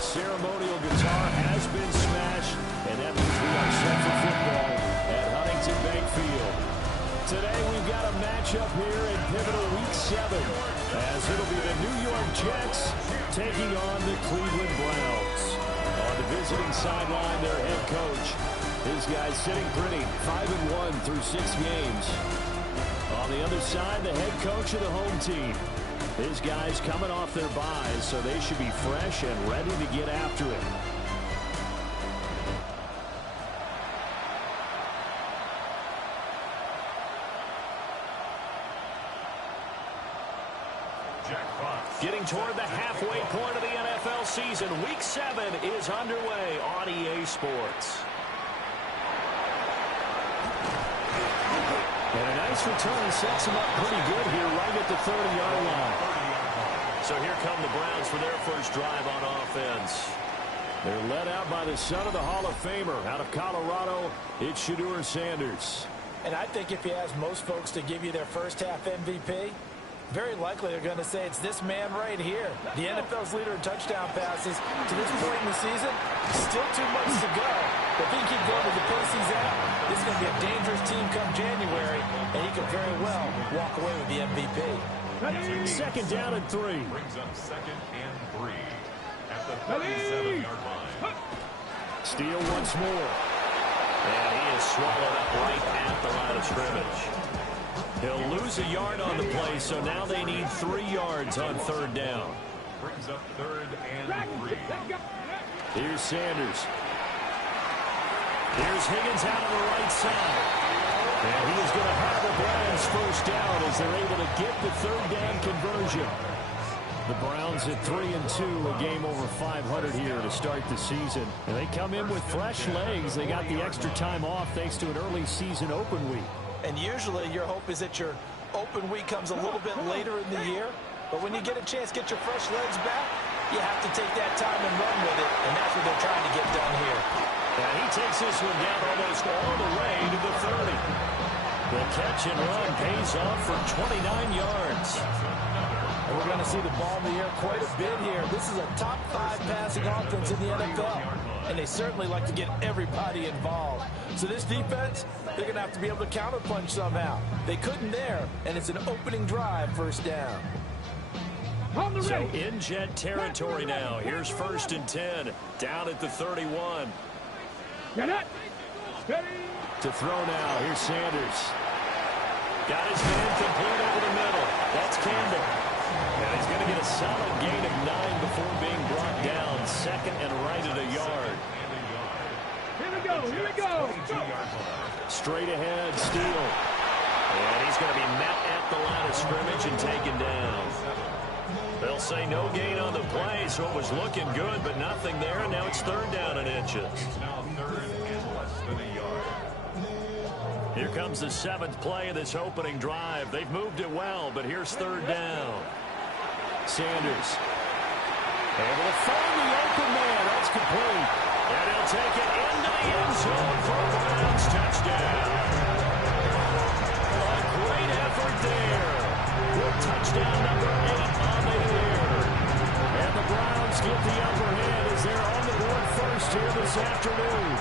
The ceremonial guitar has been smashed, and that means we are set for football at Huntington Bank Field. Today we've got a matchup here in pivotal Week 7, as it'll be the New York Jets taking on the Cleveland Browns. On the visiting sideline, their head coach. His guys sitting pretty, 5-1 through 6 games. On the other side, the head coach of the home team. His guys coming off their byes, so they should be fresh and ready to get after it. Getting toward the halfway point of the NFL season, Week 7 is underway on EA Sports. And a nice return sets him up pretty good here right at the 30-yard line. So here come the Browns for their first drive on offense. They're led out by the son of the Hall of Famer out of Colorado. It's Shedeur Sanders. And I think if you ask most folks to give you their first half MVP, very likely they're going to say it's this man right here. The NFL's leader in touchdown passes to this point in the season. Still too much to go. But if he can keep going to the pace he's at, this is going to be a dangerous team come January, and he could very well walk away with the MVP. Second down and 3. Brings up 2nd and 3 at the 37-yard line. Steele once more. And he is swallowed up right at the line of scrimmage. He'll lose a yard on the play, so now they need 3 yards on 3rd down. Brings up 3rd and 3. Here's Sanders. Here's Higgins out on the right side. And he is going to have the Browns first down as they're able to get the 3rd down conversion. The Browns at 3-2, a game over 500 here to start the season. And they come in with fresh legs. They got the extra time off thanks to an early season open week. And usually your hope is that your open week comes a little bit later in the year. But when you get a chance to get your fresh legs back, you have to take that time and run with it. And that's what they're trying to get done here. And he takes this one down almost all the way to the 30. The catch and run pays off for 29 yards. And we're going to see the ball in the air quite a bit here. This is a top 5 passing offense in the NFL. And they certainly like to get everybody involved. So this defense, they're going to have to be able to counterpunch somehow. They couldn't there, and it's an opening drive, first down. So in Jet territory now. Here's 1st and 10, down at the 31. To throw now, here's Sanders. Got his man complete over the middle. That's Campbell. And he's going to get a solid gain of 9 before being brought down. 2nd and right at a yard. Here we go. Straight ahead, Steele. And he's going to be met at the line of scrimmage and taken down. They'll say no gain on the play, so it was looking good, but nothing there. And now it's 3rd down and inches. Now 3rd and less than a yard. Here comes the 7th play of this opening drive. They've moved it well, but here's 3rd down. Sanders able to find the open man. That's complete. And he'll take it into the end zone for a Browns touchdown. A great effort there. With touchdown number 8 on the year. And the Browns get the upper hand as they're on the board first here this afternoon.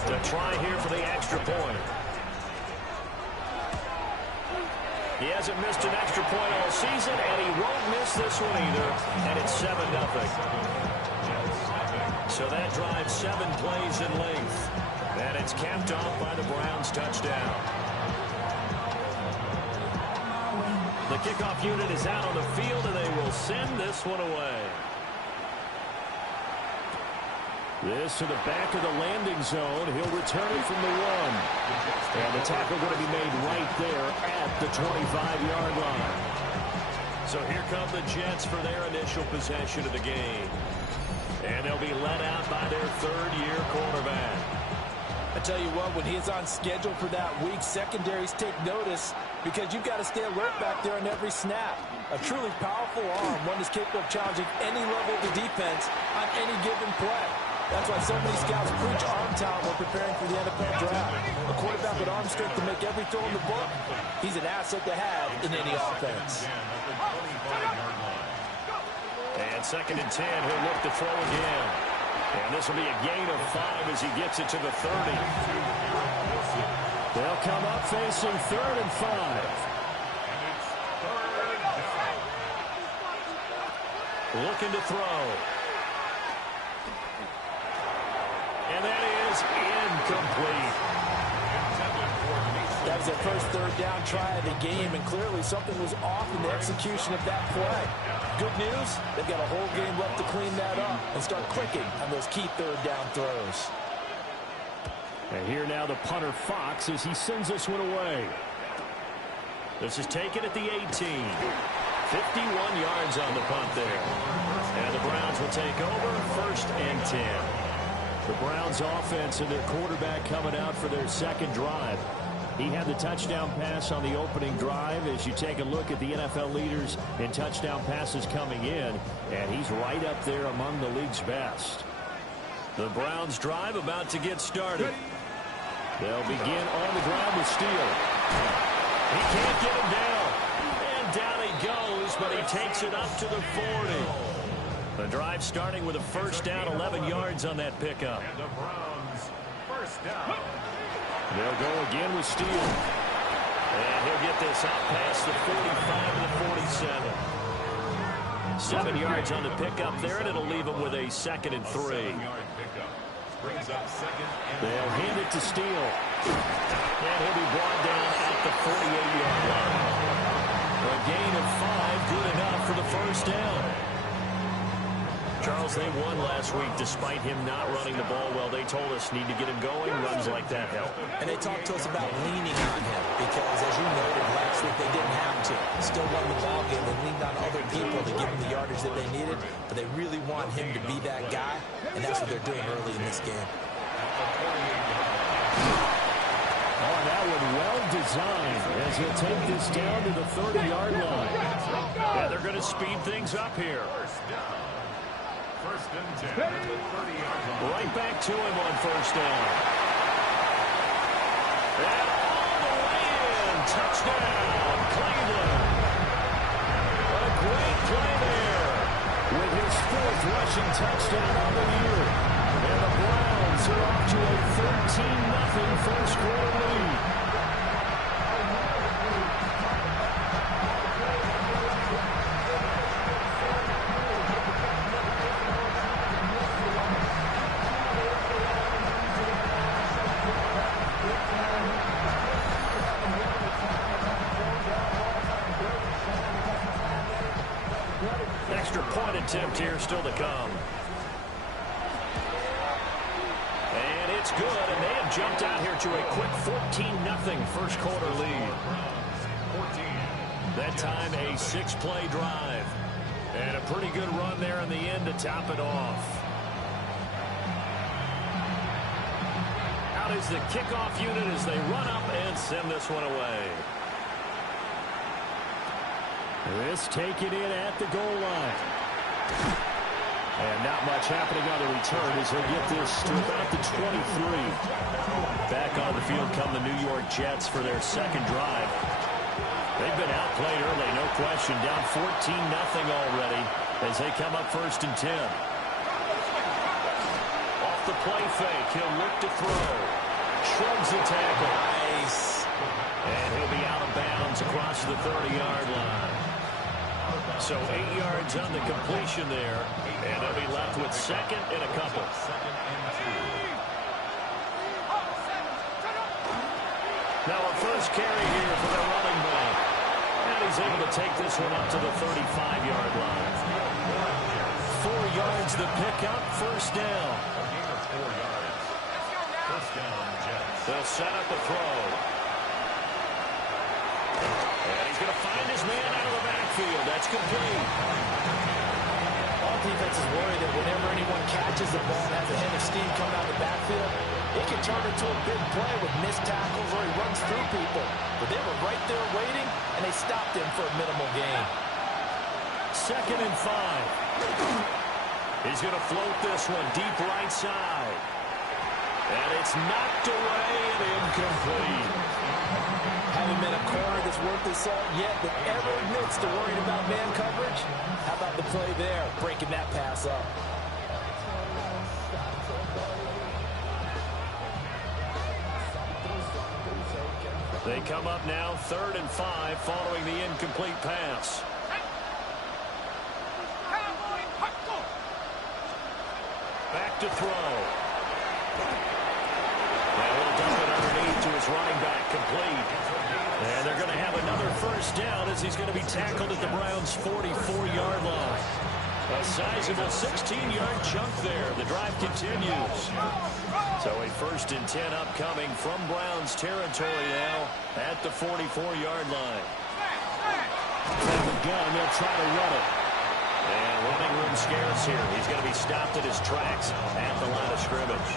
To try here for the extra point. He hasn't missed an extra point all season, and he won't miss this one either. And it's 7-0. So that drives 7 plays in length. And it's capped off by the Browns touchdown. The kickoff unit is out on the field, and they will send this one away. This to the back of the landing zone. He'll return it from the 1. And the tackle going to be made right there at the 25-yard line. So here come the Jets for their initial possession of the game. And they'll be led out by their 3rd-year quarterback. tell you what, when he's on schedule for that week, secondaries take notice because you've got to stay alert back there on every snap. A truly powerful arm, one that's capable of challenging any level of the defense on any given play. That's why so many scouts preach arm talent when preparing for the NFL draft. A quarterback with arm strength to make every throw in the book, he's an asset to have in any offense. And 2nd and 10, he'll look to throw again. And this will be a gain of 5 as he gets it to the 30. They'll come up facing 3rd and 5. Looking to throw. And that is incomplete. That was their first 3rd down try of the game, and clearly something was off in the execution of that play. Good news, they've got a whole game left to clean that up and start clicking on those key 3rd down throws. And here now the punter Fox as he sends this one away. This is taken at the 18. 51 yards on the punt there. And the Browns will take over 1st and 10. The Browns offense and their quarterback coming out for their 2nd drive. He had the touchdown pass on the opening drive. As you take a look at the NFL leaders in touchdown passes coming in, and he's right up there among the league's best. The Browns drive about to get started. They'll begin on the ground with Steele. He can't get him down. And down he goes, but he takes it up to the 40. The drive starting with a 1st down, 11 yards on that pickup. And the Browns, 1st down. They'll go again with Steele. And he'll get this out past the 45 to the 47. 7 yards on the pickup there, and it'll leave him with a 2nd and 3. They'll hand it to Steele. And he'll be brought down at the 48-yard line. A gain of 5, good enough for the 1st down. Charles, they won last week despite him not running the ball well. They told us need to get him going. Runs like that help. And they talked to us about leaning on him because, as you noted last week, they didn't have to. Still won the ball game. They leaned on other people to give them the yardage that they needed, but they really want him to be that guy, and that's what they're doing early in this game. Oh, that one well designed as he'll take this down to the 30-yard line. Yeah, they're going to speed things up here. 1st and 10 at the 30-yard line. Right back to him on 1st down. And all the way in. Touchdown, Cleveland. What a great play there. With his 4th rushing touchdown on the year. And the Browns are off to a 13-0 first quarter lead. Extra point attempt here still to come. And it's good, and they have jumped out here to a quick 14-0 first quarter lead. That time a 6-play drive. And a pretty good run there in the end to top it off. Out is the kickoff unit as they run up and send this one away. This taken in at the goal line. And not much happening on the return as he'll get this to about the 23. Back on the field come the New York Jets for their 2nd drive. They've been outplayed early, no question. Down 14-0 already as they come up 1st and 10. Off the play fake, he'll look to throw. Shrugs the tackle. Nice. And he'll be out of bounds across the 30-yard line. So 8 yards on the completion there. And they'll be left with 2nd and a couple. Now a first carry here for the running back. And he's able to take this one up to the 35-yard line. 4 yards the pickup, 1st down. They'll set up a throw. And he's going to find his man out of the backfield. That's complete. On defense is worried that whenever anyone catches the ball and has a head of steam coming out of the backfield, it can turn into a big play with missed tackles or he runs through people. But they were right there waiting, and they stopped him for a minimal gain. 2nd and 5. He's going to float this one deep right side. And it's knocked away and incomplete. Haven't been a corner that's worth his salt yet that ever admits to worrying about man coverage. How about the play there, breaking that pass up? They come up now 3rd and 5 following the incomplete pass. Back to throw. That will dump it underneath to his running back, complete. And they're going to have another first down as he's going to be tackled at the Browns' 44-yard line. A sizable 16-yard chunk there. The drive continues. So a 1st and 10 upcoming from Browns territory now at the 44-yard line. From the gun, they'll try to run it. And running room scarce here. He's going to be stopped at his tracks at the line of scrimmage.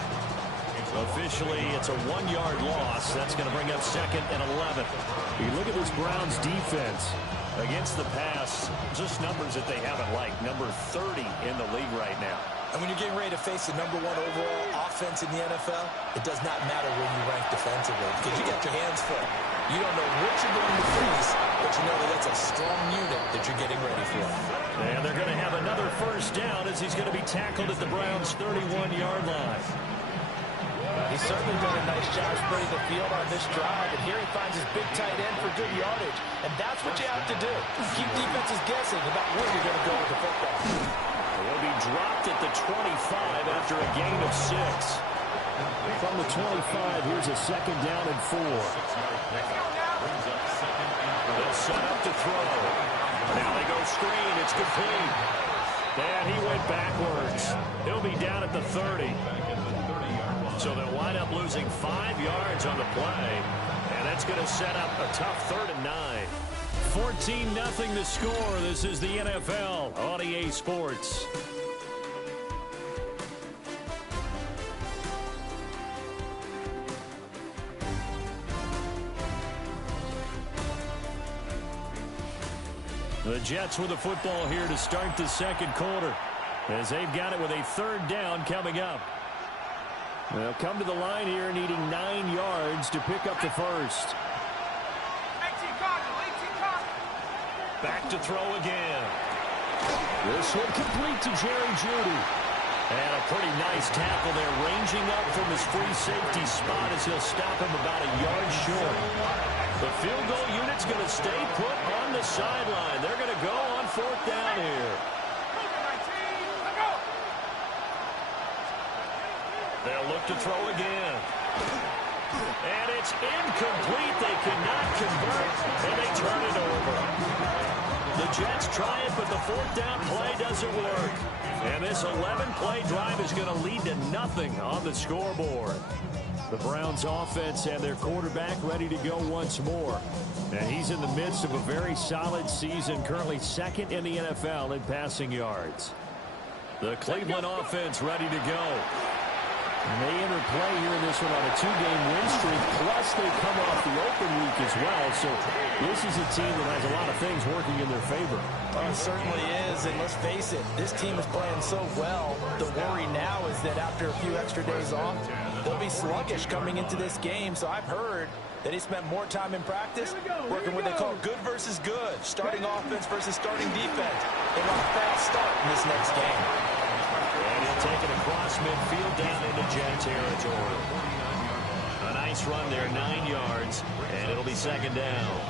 Officially, it's a 1-yard loss. That's going to bring up 2nd and 11. You look at this Browns defense. Against the pass, just numbers that they haven't liked. Number 30 in the league right now. And when you're getting ready to face the #1 overall offense in the NFL, it does not matter where you rank defensively because you got your hands full. You don't know what you're going to face, but you know that that's a strong unit that you're getting ready for. And they're going to have another first down as he's going to be tackled at the Browns' 31-yard line. He's certainly done a nice job spreading the field on this drive, and here he finds his big tight end for good yardage. And that's what you have to do. Keep defenses guessing about where you're going to go with the football. He'll be dropped at the 25 after a gain of 6. From the 25, here's a 2nd down and 4. They'll set up to throw. Now they go screen. It's complete. And he went backwards. He'll be down at the 30. So they'll wind up losing 5 yards on the play. And that's going to set up a tough 3rd and 9. 14-0 the score. This is the NFL on EA Sports. The Jets with the football here to start the 2nd quarter as they've got it with a 3rd down coming up. They'll come to the line here needing 9 yards to pick up the first. Back to throw again. This one complete to Jerry Jeudy. And a pretty nice tackle there, ranging up from his free safety spot as he'll stop him about a yard short. The field goal unit's going to stay put on the sideline. They're going to go on 4th down here. They'll look to throw again. And it's incomplete. They cannot convert, and they turn it over. The Jets try it, but the 4th down play doesn't work. And this 11-play drive is going to lead to nothing on the scoreboard. The Browns offense and their quarterback ready to go once more. And he's in the midst of a very solid season, currently 2nd in the NFL in passing yards. The Cleveland offense ready to go. And they enter play here in this one on a 2-game win streak, plus they come off the open week as well. So this is a team that has a lot of things working in their favor. Well, it certainly is, and let's face it, this team is playing so well. The worry now is that after a few extra days off, they'll be sluggish coming into this game. So I've heard that he spent more time in practice working what they call good versus good, starting offense versus starting defense. They want a fast start in this next game. And he'll take it across midfield down into Jet territory. A nice run there, 9 yards, and it'll be 2nd down.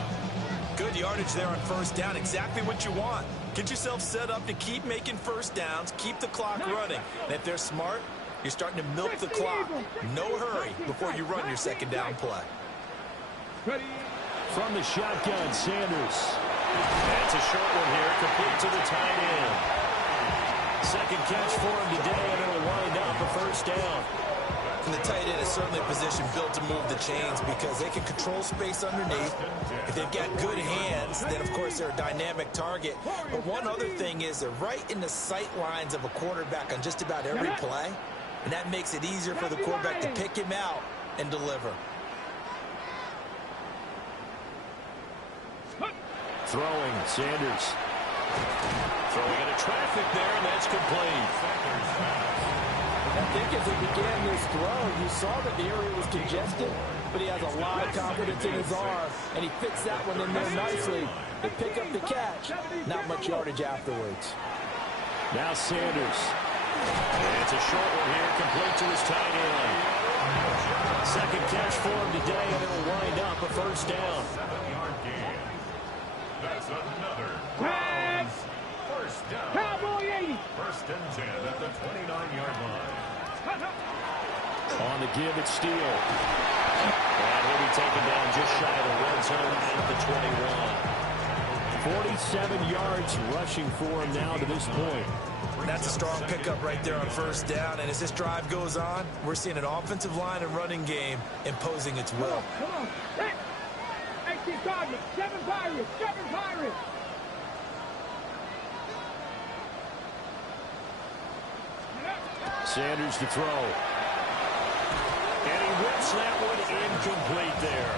Good yardage there on 1st down, exactly what you want. Get yourself set up to keep making first downs, keep the clock running. And if they're smart, you're starting to milk the clock. No hurry before you run your 2nd down play. From the shotgun, Sanders. That's a short one here, complete to the tight end. 2nd catch for him today, and it'll wind up a 1st down. And the tight end is certainly a position built to move the chains because they can control space underneath. If they've got good hands, then, of course, they're a dynamic target. But one other thing is they're right in the sight lines of a quarterback on just about every play, and that makes it easier for the quarterback to pick him out and deliver. Throwing, Sanders. Throwing into traffic there, and that's complete. I think as he began this throw, you saw that the area was congested, but he has a lot of confidence in his arm, and he fits that one in there nicely. They pick up the catch. Not much yardage afterwards. Now Sanders. And it's a short one here, complete to his tight end. Second catch for him today, and it'll wind up a first down. 7-yard gain. That's another Pass. first down. Cowboy 80. First and 10 at the 29-yard line. On the give, it's Steele. And he'll be taken down just shy of the red zone at the 21. 47 yards rushing for him now to this point. That's a strong pickup right there on first down, and as this drive goes on, we're seeing an offensive line and running game imposing its will. Come on. 18 targets. 7 Pirates. 7 Pirates. Sanders to throw. And he whips that one incomplete there.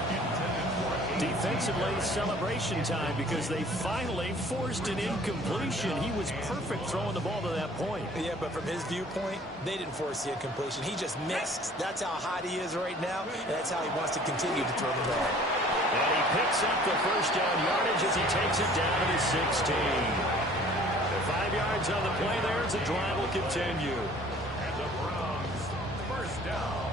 Defensively, celebration time because they finally forced an incompletion. He was perfect throwing the ball to that point. Yeah, but from his viewpoint, they didn't force the incompletion. He just missed. That's how hot he is right now, and that's how he wants to continue to throw the ball. And he picks up the first down yardage as he takes it down to the 16. 5 yards on the play there as the drive will continue. And the Browns, first down.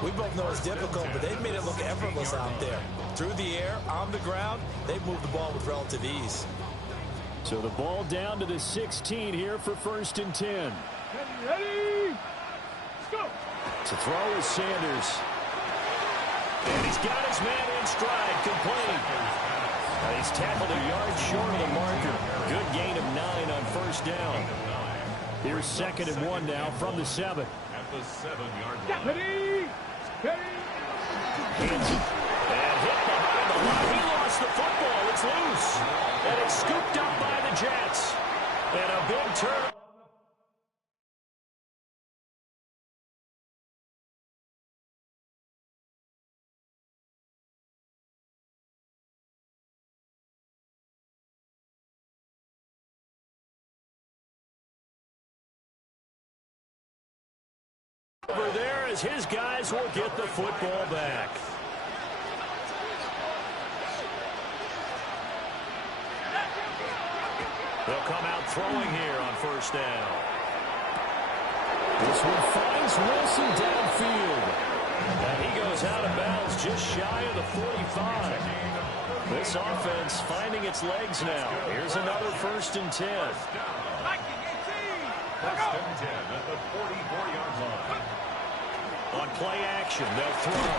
We both know it's difficult, but they've made it look effortless out there. Through the air, on the ground, they've moved the ball with relative ease. So the ball down to the 16 here for first and 10. Ready? Let's go. To throw is Sanders. And he's got his man in stride, complete. He's tackled a yard short of the marker. Good gain of 9 on first down. Here's second and 1 now from the 7. At the 7-yard line. Ready? Ready? Hands it. And hit behind the line. He lost the football. It's loose. And it's scooped up by the Jets. And a big turn. Over there as his guys will get the football back. They'll come out throwing here on first down. This one finds Wilson downfield. And he goes out of bounds just shy of the 45. This offense finding its legs now. Here's another first and 10. First and 10 at the 44-yard line. On play action, they'll throw.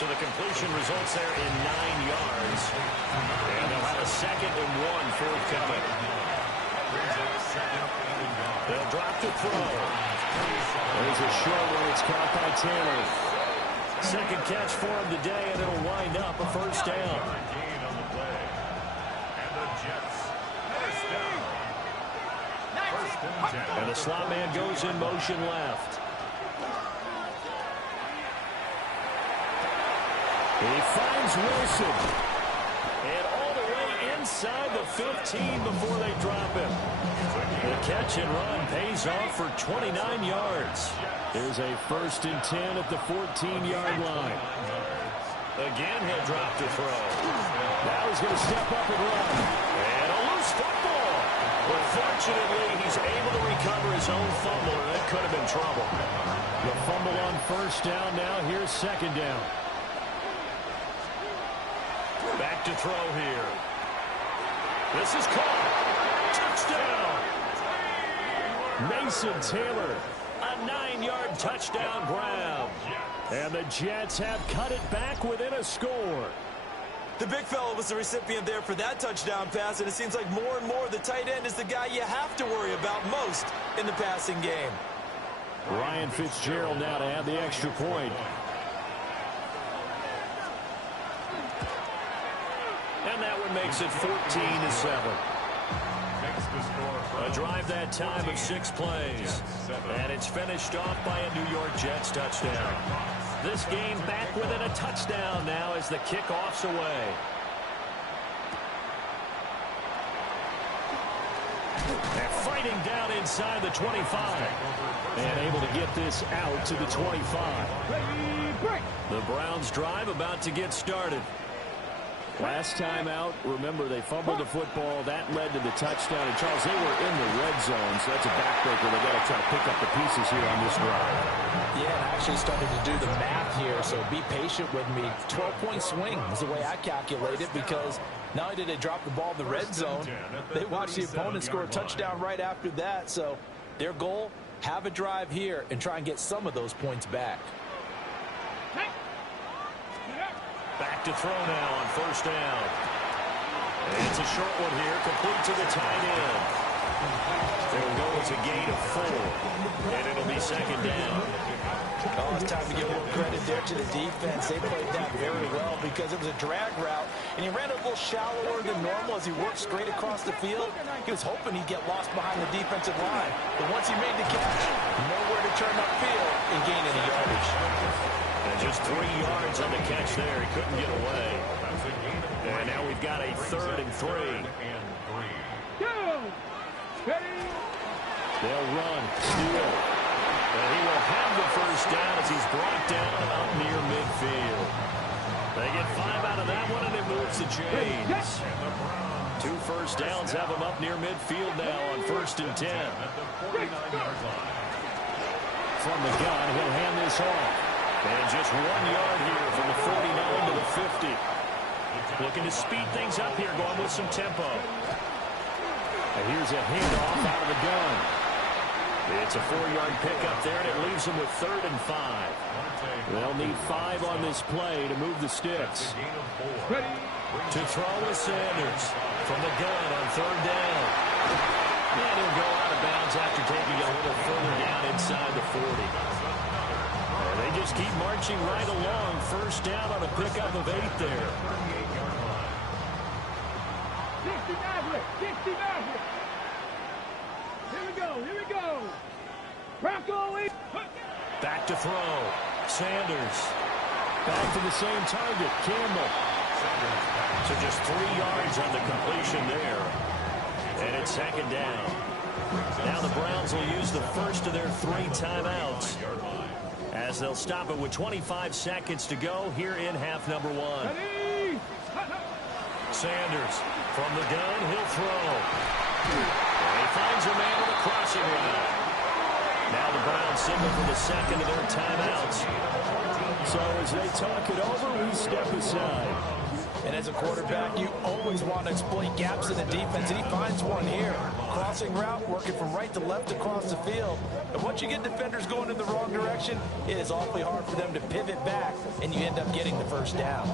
So the completion results there in 9 yards. And they'll have a second and 1 forthcoming. They'll drop to throw. There's a short one. It's caught by Taylor. Second catch for him today, and it'll wind up a first down. Gain on the play. And the Jets, first down. First and 10. And the slot man goes in motion left. He finds Wilson. And all the way inside the 15 before they drop him. The catch and run pays off for 29 yards. Here's a first and 10 at the 14-yard line. Again, he'll drop to throw. Now he's going to step up and run. And a loose football. But fortunately, he's able to recover his own fumble, and that could have been trouble. The fumble on first down now. Here's second down. Back to throw here. This is caught. Touchdown. Mason Taylor. A 9-yard touchdown grab. And the Jets have cut it back within a score. The big fella was the recipient there for that touchdown pass, and it seems like more and more the tight end is the guy you have to worry about most in the passing game. Ryan Fitzgerald now to add the extra point. And that one makes it 14-7. A drive that time of 6 plays. And it's finished off by a New York Jets touchdown. This game back within a touchdown now as the kickoff's away. And fighting down inside the 25. And able to get this out to the 25. The Browns drive about to get started. Last time out, remember, they fumbled the football. That led to the touchdown. And, Charles, they were in the red zone, so that's a backbreaker. They've got to try to pick up the pieces here on this drive. Yeah, and I actually started to do the math here, so be patient with me. 12-point swing is the way I calculate it, because not only did they drop the ball in the red zone, they watched the opponent score a touchdown right after that. So their goal, have a drive here and try and get some of those points back. Back to throw now on first down. And it's a short one here, complete to the tight end. There goes a gain of 4. And it'll be second down. Oh, it's time to give more credit there to the defense. They played that very well because it was a drag route, and he ran a little shallower than normal as he worked straight across the field. He was hoping he'd get lost behind the defensive line. But once he made the catch, nowhere to turn upfield and gain any yardage. And just 3 yards on the catch there. He couldn't get away. And now we've got a 3rd and 3. They'll run, steal. And he will have the first down as he's brought down about near midfield. They get 5 out of that one, and it moves the chains. 2 first downs have him up near midfield now on 1st and 10. From the gun, he'll hand this off. And just 1 yard here from the 49 to the 50. Looking to speed things up here, going with some tempo. And here's a handoff out of the gun. It's a 4-yard pickup there, and it leaves them with 3rd and 5. They'll need 5 on this play to move the sticks. To throw with Sanders from the gun on 3rd down. And he'll go out of bounds after taking a little further down inside the 40. And they just keep marching right along. First down on a pickup of 8 there. 60 Maverick! 60 Maverick! Here we go! Here we go! Bronco in! Back to throw. Sanders. Back to the same target, Campbell. So just 3 yards on the completion there. And it's second down. Now the Browns will use the first of their 3 timeouts, as they'll stop it with 25 seconds to go here in half number 1. Sanders from the gun, he'll throw. And he finds a man with a crossing route. Now the Browns signal for the second of their timeouts. So as they talk it over, we step aside. And as a quarterback, you always want to exploit gaps in the defense, and he finds one here. Crossing route, working from right to left across the field. And once you get defenders going in the wrong direction, it is awfully hard for them to pivot back, and you end up getting the first down.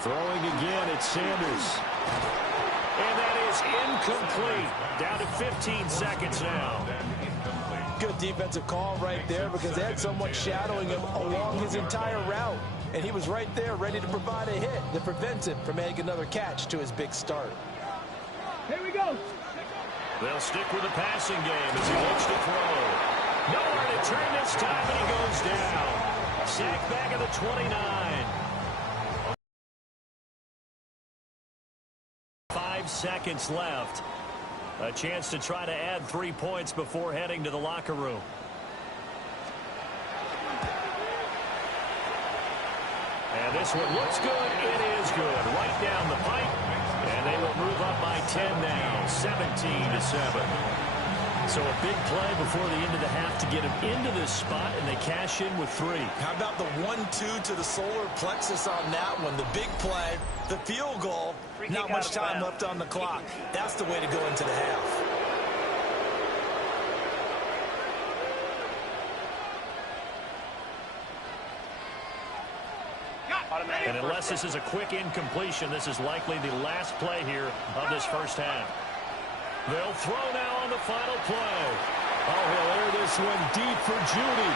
Throwing again, it's Sanders. And that is incomplete. Down to 15 seconds now. Good defensive call right there, because they had someone shadowing him along his entire route. And he was right there ready to provide a hit that prevents him from making another catch to his big start. Here we go. They'll stick with the passing game as he looks to throw. Nowhere to turn this time, and he goes down. Sack back at the 29. 5 seconds left. A chance to try to add 3 points before heading to the locker room. And this one looks good. It is good. Right down the pipe. And they will move up by 10 now. 17-7. So a big play before the end of the half to get him into this spot, and they cash in with 3. How about the 1-2 to the solar plexus on that one? The big play, the field goal, not much time left on the clock. That's the way to go into the half. And unless this is a quick incompletion, this is likely the last play here of this first half. They'll throw now on the final play. Oh, he'll air this one deep for Judy.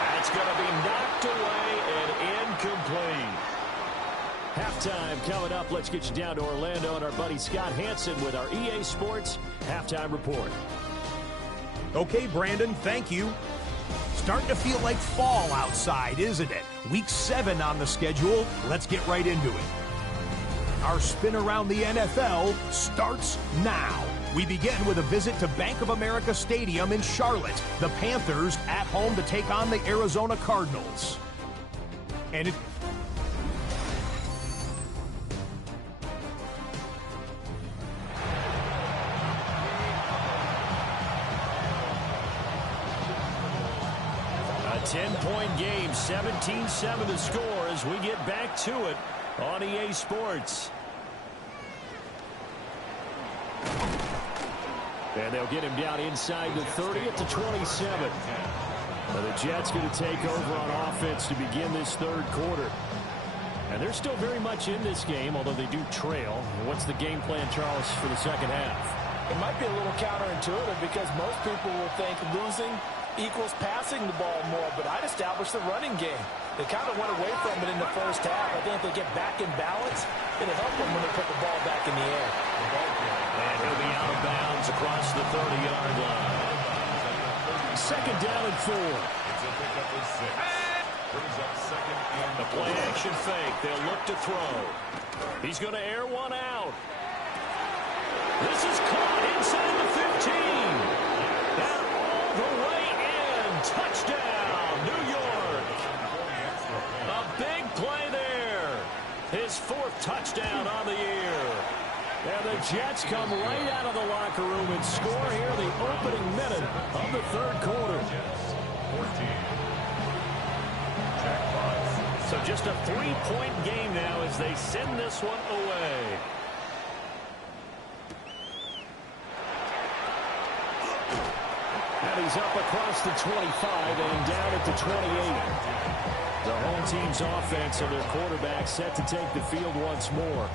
That's going to be knocked away and incomplete. Halftime coming up. Let's get you down to Orlando and our buddy Scott Hansen with our EA Sports Halftime Report. Okay, Brandon, thank you. Starting to feel like fall outside, isn't it? Week 7 on the schedule. Let's get right into it. Our spin around the NFL starts now. We begin with a visit to Bank of America Stadium in Charlotte. The Panthers at home to take on the Arizona Cardinals. And it... A 10-point game, 17-7 to score as we get back to it on EA Sports. And they'll get him down inside the 30 at the 27. Now the Jets going to take over on offense to begin this third quarter. And they're still very much in this game, although they do trail. What's the game plan, Charles, for the second half? It might be a little counterintuitive because most people will think losing equals passing the ball more, but I'd establish the running game. They kind of went away from it in the first half. I think if they get back in balance, it'll help them when they put the ball back in the air. And he'll be out of bounds across the 30-yard line. Second down and 4. It's a pickup of 6. Brings up second and The play action fake. They'll look to throw. He's going to air one out. This is caught inside the 15. Down all the way in. Touchdown, New York. A big play there. His 4th touchdown on the year. And the Jets come right out of the locker room and score here the opening minute of the third quarter. 14. Jackpots. So just a 3-point game now as they send this one away. And he's up across the 25 and down at the 28. The home team's offense and their quarterback set to take the field once more.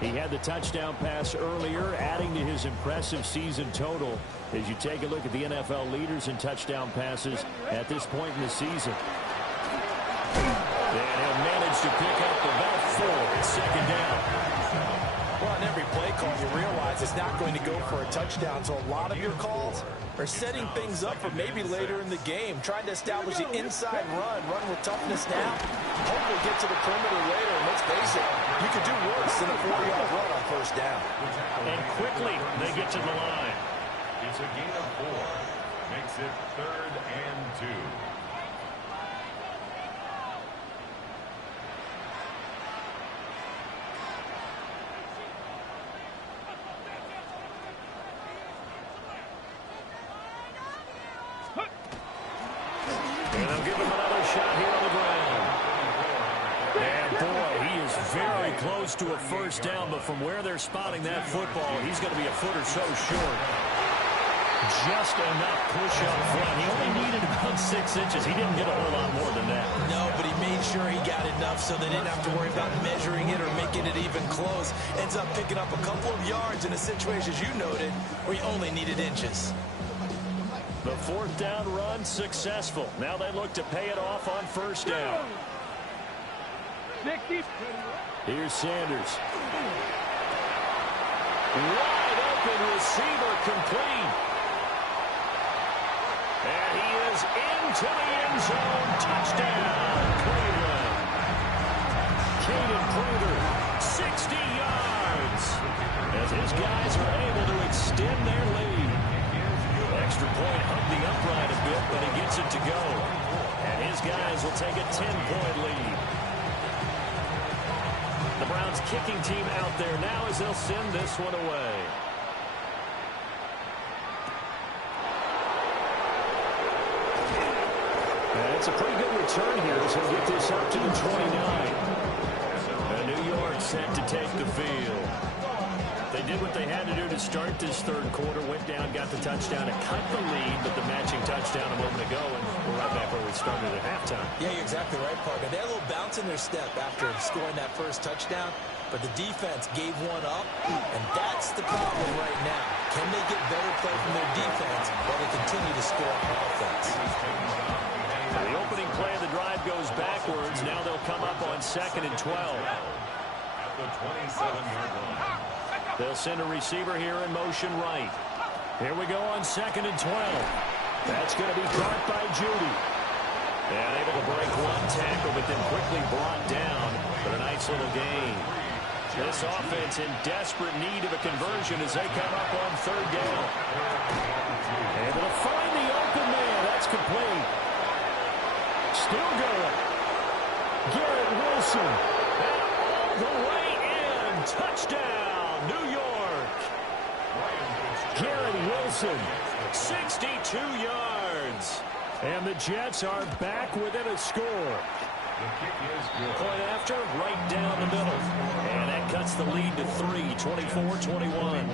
He had the touchdown pass earlier, adding to his impressive season total as you take a look at the NFL leaders in touchdown passes at this point in the season. And he'll manage to pick up about 4 at second down. Well, on every play call, you realize it's not going to go for a touchdown, so a lot of your calls are setting things up for maybe later in the game, trying to establish the inside run with toughness now, hopefully get to the perimeter later, and let's face it, you could do worse than a 40-yard run on first down. And quickly, they get to the line. It's a gain of 4. Makes it 3rd and 2. And they'll give him another shot here on the ground. And boy, he is very close to a first down, but from where they're spotting that football, he's going to be a foot or so short. Just enough push up front. He only needed about 6 inches. He didn't get a whole lot more than that. No, but he made sure he got enough so they didn't have to worry about measuring it or making it even close. Ends up picking up a couple of yards in a situation, as you noted, where he only needed inches. The 4th down run successful. Now they look to pay it off on first down. 60. Here's Sanders. Wide open receiver complete. And he is into the end zone. Touchdown, Cleveland. Caden Pruder, 60 yards. As his guys are able to extend their lead. Extra point hugged the upright a bit, but he gets it to go. And his guys will take a 10-point lead. The Browns kicking team out there now as they'll send this one away. That's a pretty good return here as he'll get this up to the 29. And New York set to take the field. They did what they had to do to start this third quarter, went down, got the touchdown to cut the lead, but the matching touchdown a moment ago, and we're right back where we started at halftime. Yeah, you're exactly right, Parker. They had a little bounce in their step after scoring that first touchdown, but the defense gave one up, and that's the problem right now. Can they get better play from their defense while they continue to score on offense? The opening play of the drive goes backwards. Now they'll come up on 2nd and 12. At the 27-yard line. They'll send a receiver here in motion right. Here we go on 2nd and 12. That's going to be caught by Judy. And able to break one tackle, but then quickly brought down. But a nice little gain. This offense in desperate need of a conversion as they come up on 3rd down. Able to find the open man. That's complete. Still going. Garrett Wilson. All the way in. Touchdown. New York. Garrett Wilson, 62 yards. And the Jets are back within a score. Point after, right down the middle. And that cuts the lead to 3, 24-21.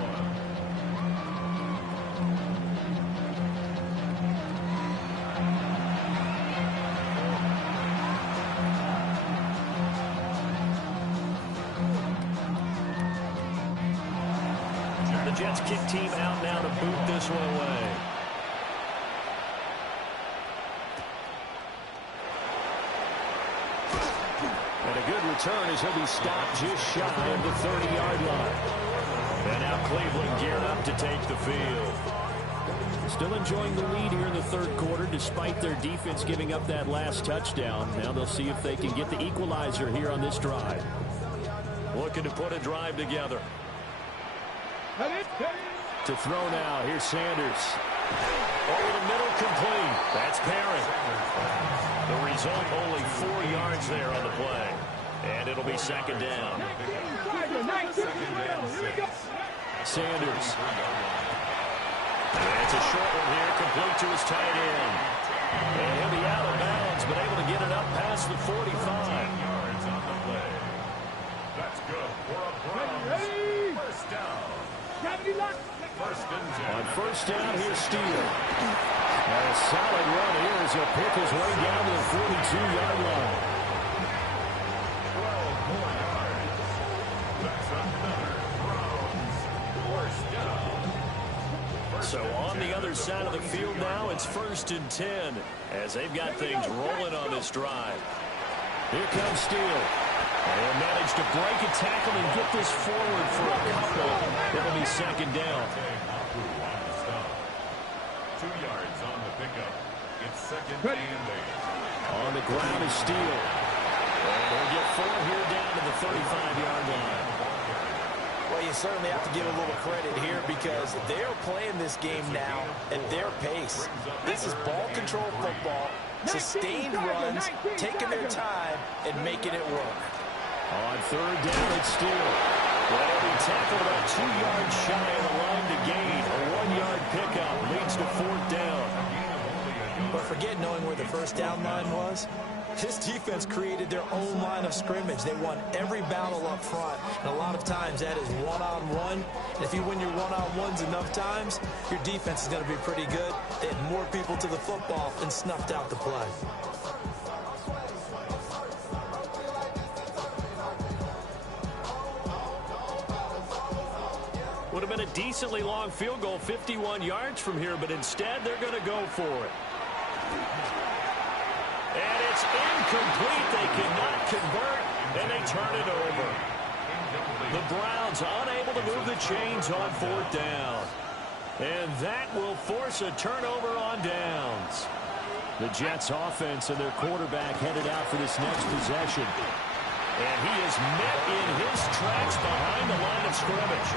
Jets kick team out now to boot this one away. And a good return as he'll be stopped just shy of the 30-yard line. And now Cleveland geared up to take the field. Still enjoying the lead here in the third quarter despite their defense giving up that last touchdown. Now they'll see if they can get the equalizer here on this drive. Looking to put a drive together. To throw now. Here's Sanders. Over the middle, complete. That's Perrin. The result, only 4 yards there on the play. And it'll be 2nd down. Sanders. And it's a short one here, complete to his tight end. And he'll be out of bounds, but able to get it up past the 45. Yards on the play. That's good for a Browns first down. On 1st down, here's Steele. And a solid run here as he'll pick his way down to the 42-yard line. 12 more yards. That's another Browns first down. So on the other side of the field now, it's 1st and 10 as they've got things rolling on this drive. Here comes Steele. They'll manage to break a tackle and get this forward for a couple. It'll be 2nd down. 2 yards on the pickup. It's 2nd and 8. On the ground is Steele. And he'll get 4 here down to the 35-yard line. Well, you certainly have to give a little credit here because they're playing this game now at their pace. This is ball control football, sustained runs, taking their time, and making it work. On 3rd down, it's Steele. Well, he'll be tackled about 2 yards shy of the line to gain. A 1-yard pickup leads to 4th down. But forget knowing where the first down line was. This defense created their own line of scrimmage. They won every battle up front, and a lot of times that is one-on-one. And if you win your one-on-ones enough times, your defense is going to be pretty good. They had more people to the football and snuffed out the play. Would have been a decently long field goal, 51 yards from here, but instead they're going to go for it. And it's incomplete. They cannot convert, and they turn it over. The Browns unable to move the chains on 4th down. And that will force a turnover on downs. The Jets offense and their quarterback headed out for this next possession. And he is met in his tracks behind the line of scrimmage.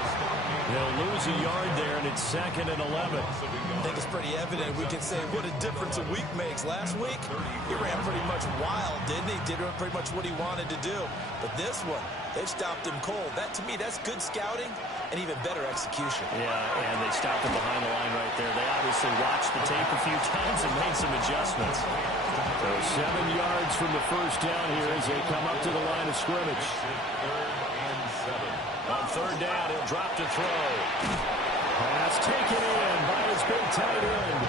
They'll lose a yard there, and it's 2nd and 11. I think it's pretty evident. We can say what a difference a week makes. Last week, he ran pretty much wild, didn't he? Did pretty much what he wanted to do. But this one, They've stopped him cold. That, to me, that's good scouting and even better execution. Yeah, and they stopped him behind the line right there. They obviously watched the tape a few times and made some adjustments. So 7 yards from the first down here as they come up to the line of scrimmage. On third down, he'll drop to throw. Pass taken in by his big tight end.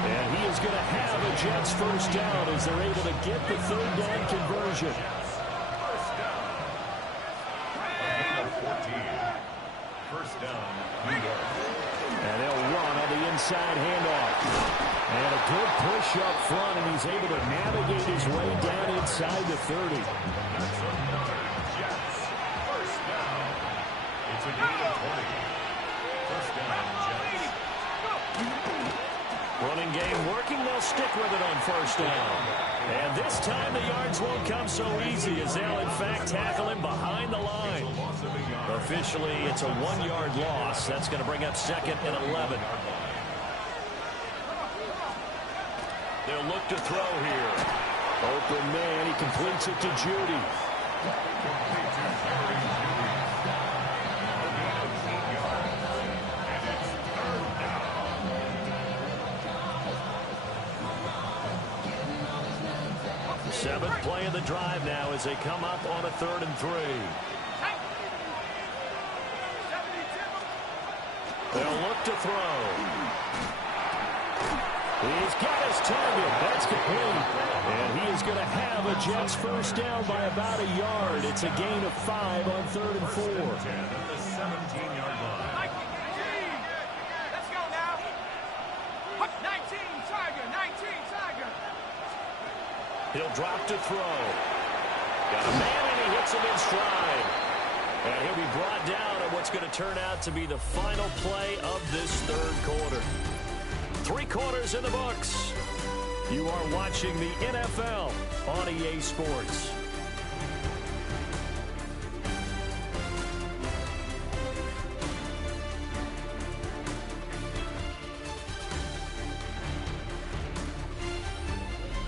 And he is going to have a Jets first down as they're able to get the third down conversion. First down, New York. And they'll run on the inside handoff. And a good push up front, and he's able to navigate his way down inside the 30. That's another Jets. First down. It's a gain of 20. First down, Jets. Running game working. They'll stick with it on first down. And this time the yards won't come so easy as they'll, in fact, tackle him behind the line. Officially, it's a 1-yard loss. That's going to bring up second and 11. They'll look to throw here. Open man, he completes it to Judy. Seventh play of the drive now as they come up on a 3rd and 3. They'll look to throw. He's got his target. That's complete. And he is going to have a Jets first down by about a yard. It's a gain of 5 on 3rd and 4. At the 17-yard line. 19. Let's go now. 19, Tiger. 19, Tiger. He'll drop to throw. Got a man and he hits him in stride. And he'll be brought down at what's going to turn out to be the final play of this 3rd quarter. 3 quarters in the books. You are watching the NFL on EA Sports.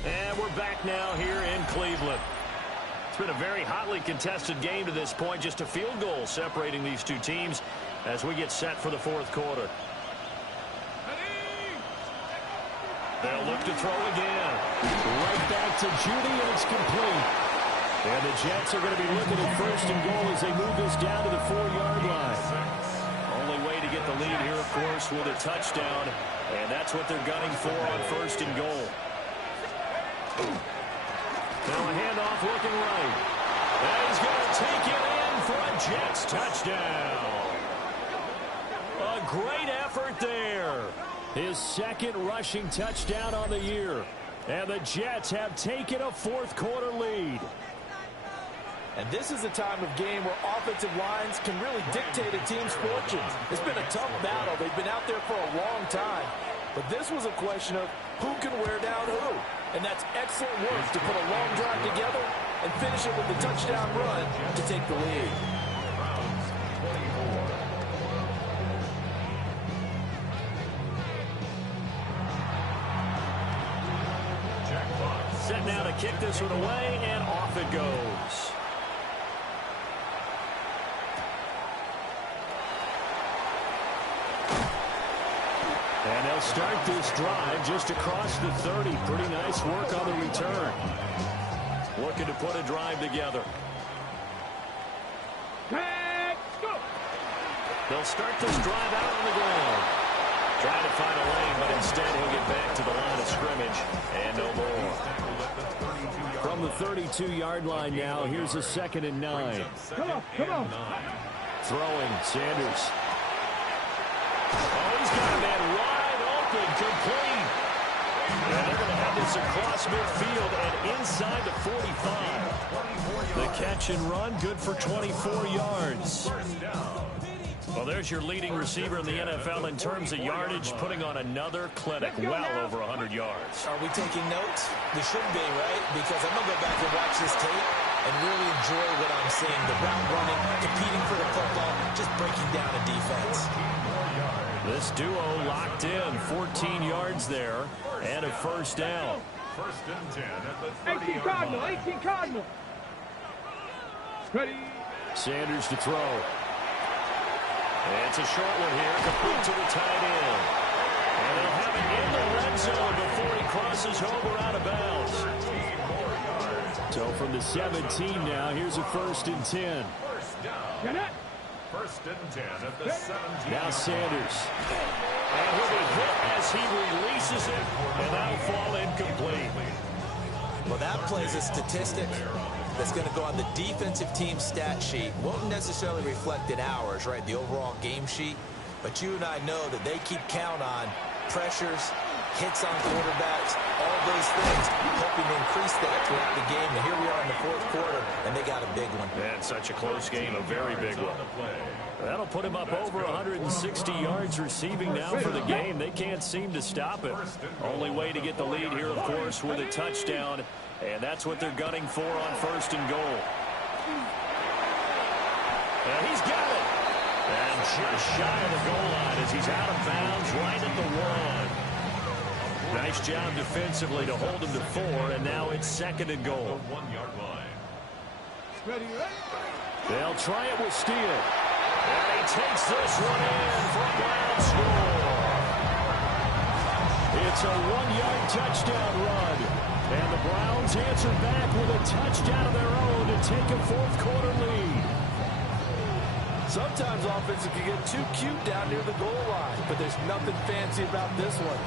And we're back now here in Cleveland. It's been a very hotly contested game to this point. Just a field goal separating these two teams as we get set for the 4th quarter. They'll look to throw again. Right back to Judy, and it's complete. And the Jets are going to be looking at 1st and goal as they move this down to the 4-yard line. Only way to get the lead here, of course, with a touchdown. And that's what they're gunning for on 1st and goal. Now a handoff looking right. And he's going to take it in for a Jets touchdown. A great effort there. His 2nd rushing touchdown on the year. And the Jets have taken a 4th quarter lead. And this is a time of game where offensive lines can really dictate a team's fortunes. It's been a tough battle. They've been out there for a long time. But this was a question of who can wear down who. And that's excellent work to put a long drive together and finish it with a touchdown run to take the lead. Set now to kick this one away, and off it goes. And they'll start this drive just across the 30. Pretty nice work on the return. Looking to put a drive together. Let's go. They'll start this drive out on the ground. Trying to find a lane, but instead he'll get back to the line of scrimmage. And no more. From the 32-yard line now, here's a 2nd and 9. Come on, come on. Throwing, Sanders. Oh, he's got a man wide open, complete. And they're going to have this across midfield and inside the 45. The catch and run, good for 24 yards. Well, there's your leading receiver in the NFL in terms of yardage, putting on another clinic, well over 100 yards. Are we taking notes? We should be, right? Because I'm going to go back and watch this tape and really enjoy what I'm seeing. The route running, competing for the football, just breaking down a defense. This duo locked in, 14 yards there, and a first down. First and 10 at the 18 Cardinal, 18 Cardinal. Ready? Sanders to throw. And it's a short one here, complete to the tight end. And they'll have it in the red zone before he crosses over out of bounds. So from the 17 now, here's a 1st and 10. First down. 1st and 10 at the 17. Now Sanders. And he'll be hit as he releases it, and that'll fall incomplete. Well, that plays a statistic that's going to go on the defensive team stat sheet. Won't necessarily reflect in ours, right, the overall game sheet. But you and I know that they keep count on pressures, hits on quarterbacks, all those things, hoping to increase that throughout the game. And here we are in the 4th quarter, and they got a big one. And such a close game, a very big one. That'll put him up over 160 yards receiving now for the game. They can't seem to stop it. Only way to get the lead here, of course, with a touchdown. And that's what they're gunning for on 1st and goal. And he's got it. And just shy of the goal line as he's out of bounds right at the 1. Nice job defensively to hold him to 4, and now it's 2nd and goal. 1-yard line. They'll try it with Steele. And he takes this one in for a Brown score. It's a 1-yard touchdown run. And the Browns answer back with a touchdown of their own to take a 4th quarter lead. Sometimes offenses can get too cute down near the goal line, but there's nothing fancy about this one.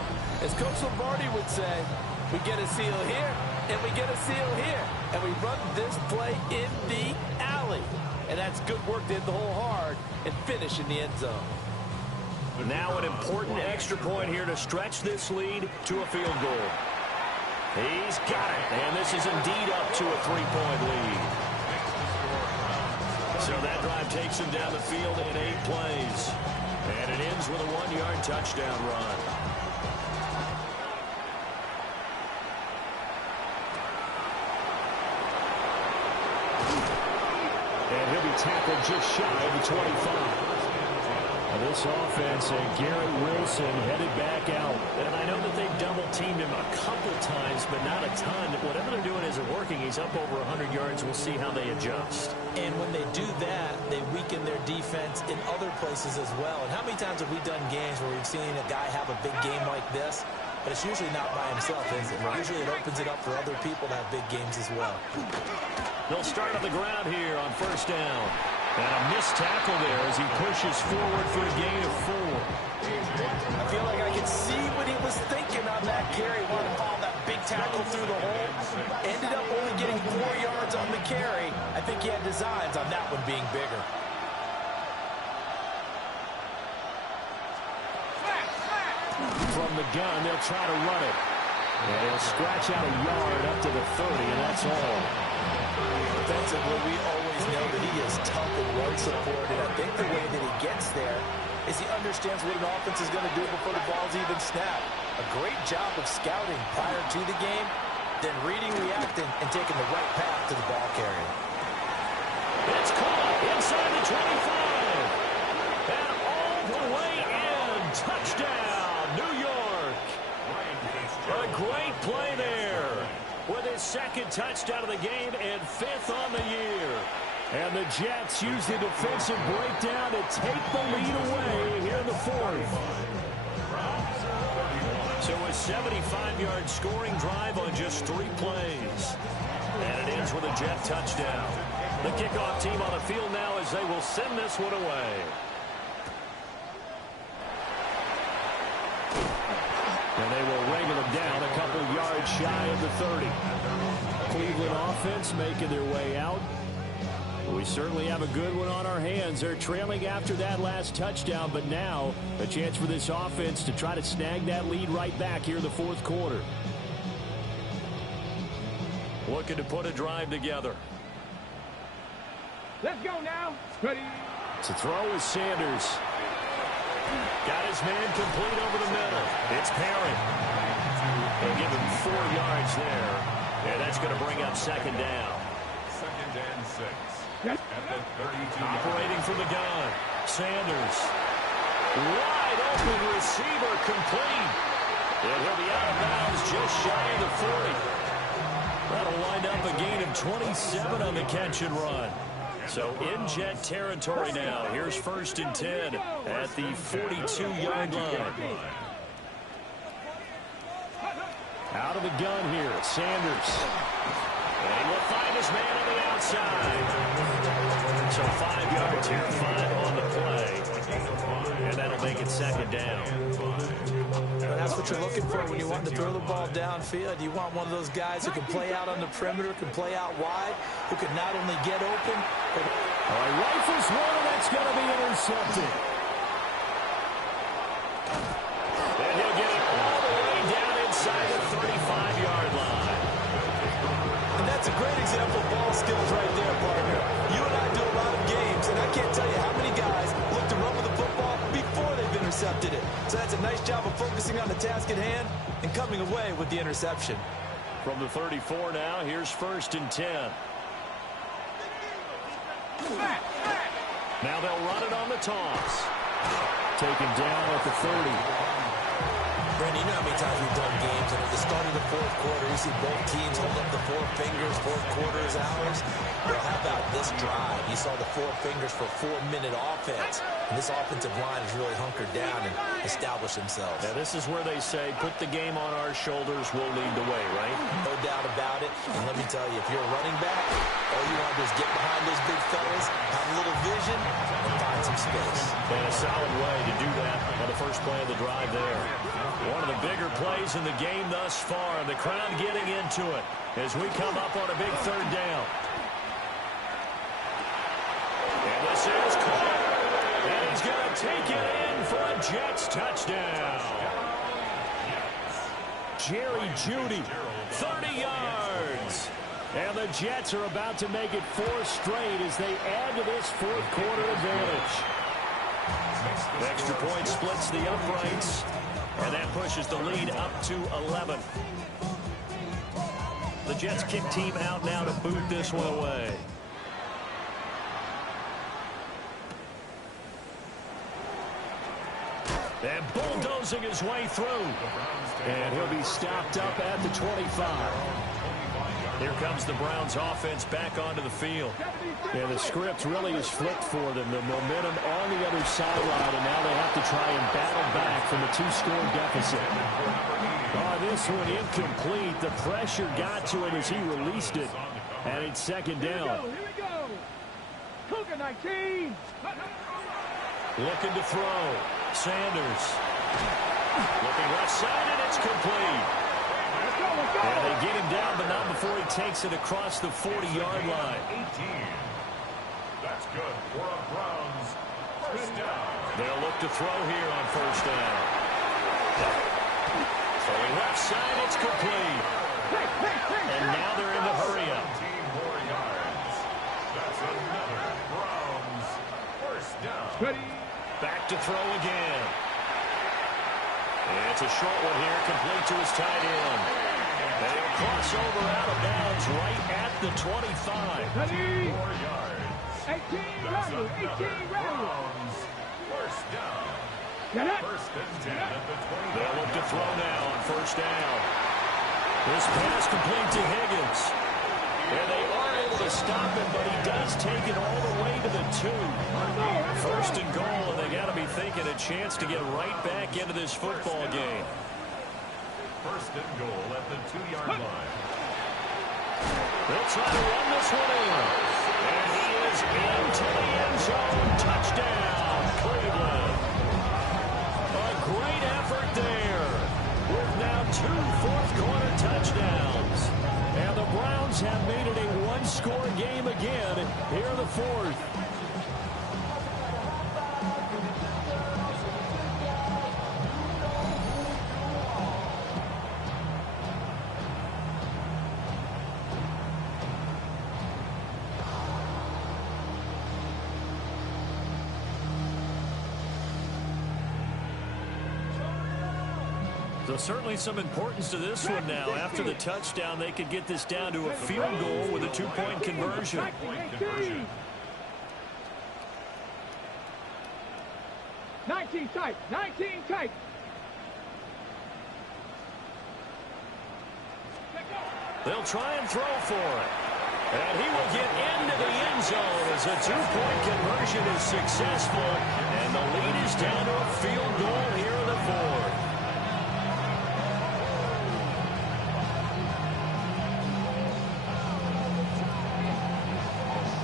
As Coach Lombardi would say, we get a seal here, and we get a seal here, and we run this play in the alley. And that's good work to hit the hole hard and finish in the end zone. Now an important extra point here to stretch this lead to a field goal. He's got it, and this is indeed up to a 3-point lead. So that drive takes him down the field in 8 plays. And it ends with a 1-yard touchdown run. And he'll be tackled just shy of the 25. This offense and Garrett Wilson headed back out. And I know that they've double-teamed him a couple times, but not a ton. Whatever they're doing isn't working. He's up over 100 yards. We'll see how they adjust. And when they do that, they weaken their defense in other places as well. And how many times have we done games where we've seen a guy have a big game like this? But it's usually not by himself, is it? Usually it opens it up for other people to have big games as well. They'll start on the ground here on 1st down. And a missed tackle there as he pushes forward for a gain of 4. I feel like I can see what he was thinking on that carry. Wanted to follow that big tackle through the hole. Ended up only getting 4 yards on the carry. I think he had designs on that one being bigger. From the gun, they'll try to run it. And he'll scratch out a yard up to the 30, and that's all. Defensively, we always know that he is tough and run support, and I think the way that he gets there is he understands what an offense is going to do before the ball's even snapped. A great job of scouting prior to the game, then reading, reacting, and taking the right path to the ball carrier. It's caught inside the 25. And all the way in. Touchdown, New York. A great play there. With his 2nd touchdown of the game and 5th on the year. And the Jets use the defensive breakdown to take the lead away here in the 4th. So a 75-yard scoring drive on just 3 plays. And it ends with a Jet touchdown. The kickoff team on the field now as they will send this one away. And they will wrangle him down a couple yards shy of the 30. Cleveland offense making their way out. We certainly have a good one on our hands. They're trailing after that last touchdown, but now a chance for this offense to try to snag that lead right back here in the 4th quarter. Looking to put a drive together. Let's go now. Ready. To throw is Sanders. Got his man complete over the middle. It's Perry. They'll give him 4 yards there. And that's going to bring up 2nd down. 2nd and 6. At the 32. Operating from the gun. Sanders. Wide open receiver complete. And he'll be out of bounds just shy of the 40. That'll wind up a gain of 27 on the catch and run. So in Jet territory now. Here's 1st and 10 at the 42-yard line. Out of the gun here, Sanders. And he will find his man on the outside. So 5 yards here, 5 on the play. And that'll make it 2nd down. And that's what you're looking for when you want to throw the ball downfield. You want one of those guys who can play out on the perimeter, can play out wide, who can not only get open, but... All right, rifles one, and that's going to be intercepted. And he'll get it all the way down inside the 35-yard line. And that's a great example of ball skills right there, partner. You and I do a lot of games, and I can't tell you how many guys look to run with the football before they've intercepted it. So that's a nice job of focusing on the task at hand and coming away with the interception. From the 34 now, here's 1st and 10. Now they'll run it on the toss. Taken down at the 30. Brandon, you know how many times we've done games, and at the start of the 4th quarter, you see both teams hold up the 4 fingers, 4th quarter is ours. Well, how about this drive? You saw the 4 fingers for 4-minute offense, and this offensive line has really hunkered down and established themselves. Now, this is where they say, put the game on our shoulders, we'll lead the way, right? No doubt about it, and let me tell you, if you're a running back, all you want to do is get behind those big fellas, have a little vision, and find some space. And a solid way to do that on the first play of the drive there. One of the bigger plays in the game thus far. The crowd getting into it as we come up on a big 3rd down. And this is caught. And he's going to take it in for a Jets touchdown. Jerry Jeudy, 30 yards. And the Jets are about to make it 4 straight as they add to this 4th quarter advantage. Extra point splits the uprights. And that pushes the lead up to 11. The Jets kick team out now to boot this one away. And bulldozing his way through. And he'll be stopped up at the 25. Here comes the Browns offense back onto the field. Yeah, the script really is flipped for them. The momentum on the other sideline, and now they have to try and battle back from a 2-score deficit. Oh, this one incomplete. The pressure got to him as he released it. And it's 2nd down. Here we go. Cougar 19. Looking to throw. Sanders. Looking left side, and it's complete. And they get him down, but not before he takes it across the 40-yard line. 18. That's good for a Browns 1st down. They'll look to throw here on 1st down. Throwing left side, it's complete. And now they're in the hurry up. 17 more yards. That's another Browns 1st down. Back to throw again. And it's a short one here, complete to his tight end. And he'll cross over out of bounds right at the 25. 4 yards. 18 That's round, 18 another round. Browns 1st down. Get it. 1st and 10 at the 20. They'll look to throw now on 1st down. This pass complete to Higgins. And they are able to stop him, but he does take it all the way to the 2. 1st and goal, and they got to be thinking a chance to get right back into this football game. 1st and goal at the 2-yard line. They'll try to run this one in. And he is into the end zone. Touchdown, Cleveland. A great effort there. With now 2 fourth-quarter touchdowns. And the Browns have made it a 1-score game again here in the 4th. So certainly some importance to this one now. After the touchdown, they could get this down to a field goal with a 2-point conversion. 19 tight, 19 tight. They'll try and throw for it. And he will get into the end zone as a two-point conversion is successful. And the lead is down to a field goal here in the fourth.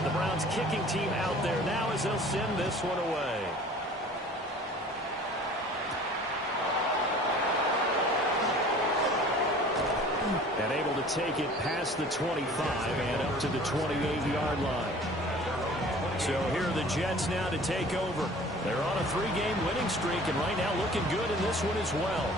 The Browns kicking team out there now as they'll send this one away. And able to take it past the 25 and up to the 28-yard line. So here are the Jets now to take over. They're on a 3-game winning streak and right now looking good in this one as well.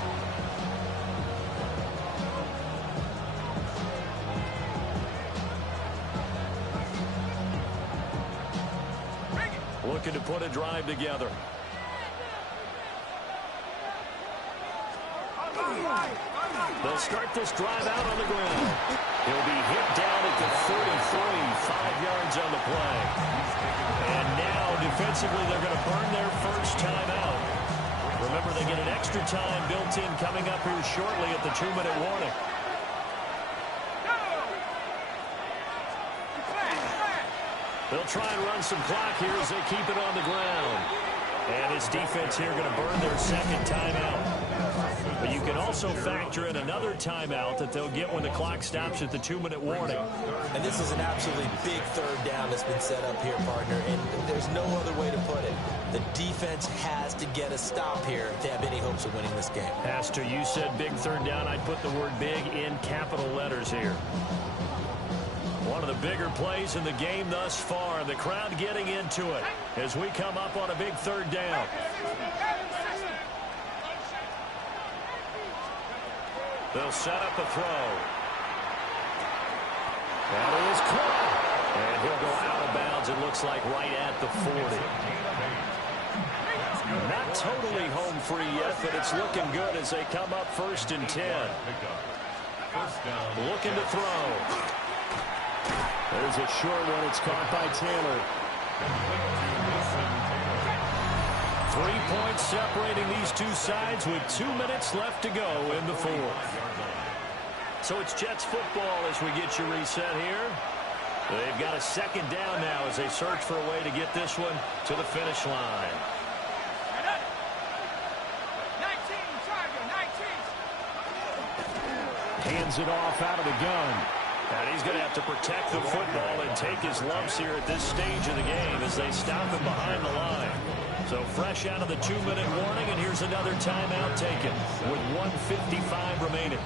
Looking to put a drive together. They'll start this drive out on the ground. He'll be hit down at the 33, 5 yards on the play. And now defensively they're going to burn their first timeout. Remember, they get an extra time built in coming up here shortly at the 2-minute warning. They'll try and run some clock here as they keep it on the ground. And his defense here going to burn their second timeout. But you can also factor in another timeout that they'll get when the clock stops at the 2-minute warning. And this is an absolutely big third down that's been set up here, partner. And there's no other way to put it. The defense has to get a stop here if they have any hopes of winning this game. Pastor, you said big third down. I'd put the word big in capital letters here. One of the bigger plays in the game thus far, and the crowd getting into it as we come up on a big third down. They'll set up a throw. That is caught. And he'll go out of bounds, it looks like right at the 40. Not totally home free yet, but it's looking good as they come up 1st and 10. Looking to throw. There's a short one. It's caught by Taylor. 3 points separating these two sides with 2 minutes left to go in the fourth. So it's Jets football as we get you reset here. They've got a second down now as they search for a way to get this one to the finish line. 19, Charger, 19. Hands it off out of the gun. And he's going to have to protect the football and take his lumps here at this stage of the game as they stop him behind the line. So fresh out of the 2-minute warning, and here's another timeout taken with 1:55 remaining.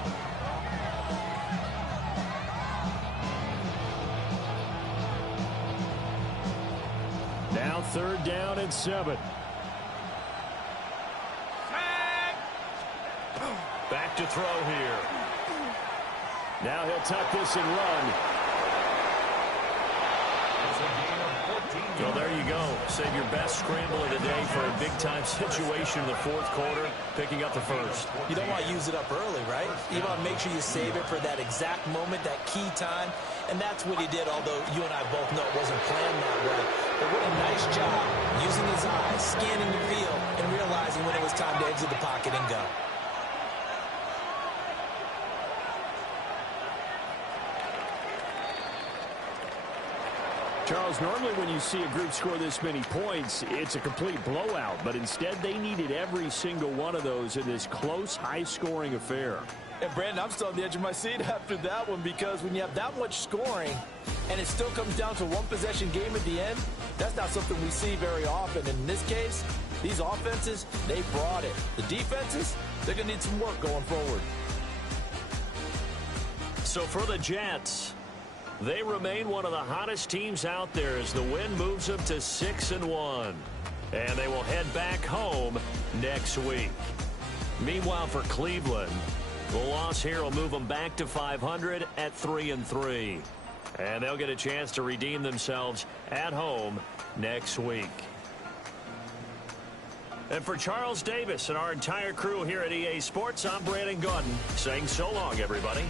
Now 3rd down and 7. Back to throw here. Now he'll tuck this and run. Well, there you go. Save your best scramble of the day for a big-time situation in the 4th quarter, picking up the first. You don't want to use it up early, right? You want to make sure you save it for that exact moment, that key time. And that's what he did, although you and I both know it wasn't planned that way. But what a nice job using his eyes, scanning the field, and realizing when it was time to exit the pocket and go. Charles, normally when you see a group score this many points, it's a complete blowout. But instead, they needed every single one of those in this close, high-scoring affair. And, Brandon, I'm still on the edge of my seat after that one because when you have that much scoring and it still comes down to a one-possession game at the end, that's not something we see very often. And in this case, these offenses, they brought it. The defenses, they're going to need some work going forward. So for the Jets, they remain one of the hottest teams out there as the win moves them to 6-1. And they will head back home next week. Meanwhile, for Cleveland, the loss here will move them back to 500 at 3-3. And they'll get a chance to redeem themselves at home next week. And for Charles Davis and our entire crew here at EA Sports, I'm Brandon Gaudin saying so long, everybody.